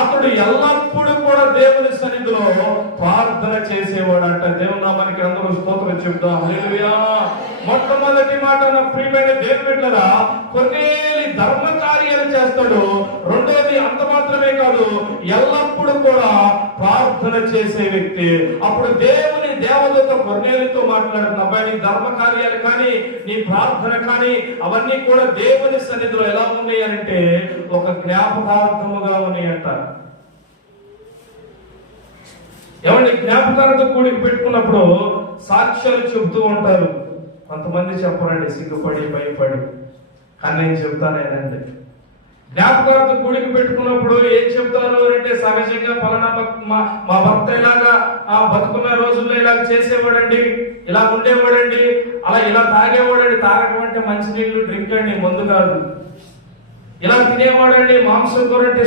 అతడు ఎల్లప్పుడూ కూడా దేవుని సన్నిధిలో ప్రార్థన చేసేవాడంట. దేవుని నామానికి అందరూ స్తోత్రం చెప్తాం. హల్లెలూయా. మొట్టమొదటి మాట, నా ప్రియమైన దేవుని బిడ్డలారా, కొర్నేలి ధర్మ కార్యాలు చేస్తాడు. రెండోది అంత మాత్రమే కాదు, ఎల్లప్పుడూ కూడా ప్రార్థన చేసే వ్యక్తి. అప్పుడు దేవుని దేవదూత కొర్నేలితో మాట్లాడుతున్న, అబ్బాయి నీ ధర్మ కార్యాలు కానీ నీ ప్రార్థన కానీ అవన్నీ కూడా దేవుని సన్నిధిలో ఎలా ఉన్నాయి అంటే ఒక జ్ఞాపకార్థముగా ఉన్నాయి అంటారు. ఏమండి, జ్ఞాపకార్థం కూడికి పెట్టుకున్నప్పుడు సాక్ష్యాలు చెబుతూ ఉంటారు. కొంతమంది చెప్పరండి, సిగ్గుపడి భయపడి. కానీ నేను చెప్తానేనండి, జ్ఞాపకార్థం కూడికి పెట్టుకున్నప్పుడు ఏం చెప్తారు అంటే, సహజంగా పలానా మా భర్త ఇలాగా బతుకున్న రోజుల్లో ఇలా చేసేవాడండి, ఇలా ఉండేవాడండి, ఇలా తాగేవాడండి. తాగడం అంటే మంచినీళ్ళు డ్రింక్ అండి, మందు కాదు. ఇలా తినేవాడండి, మాంసం కూర అంటే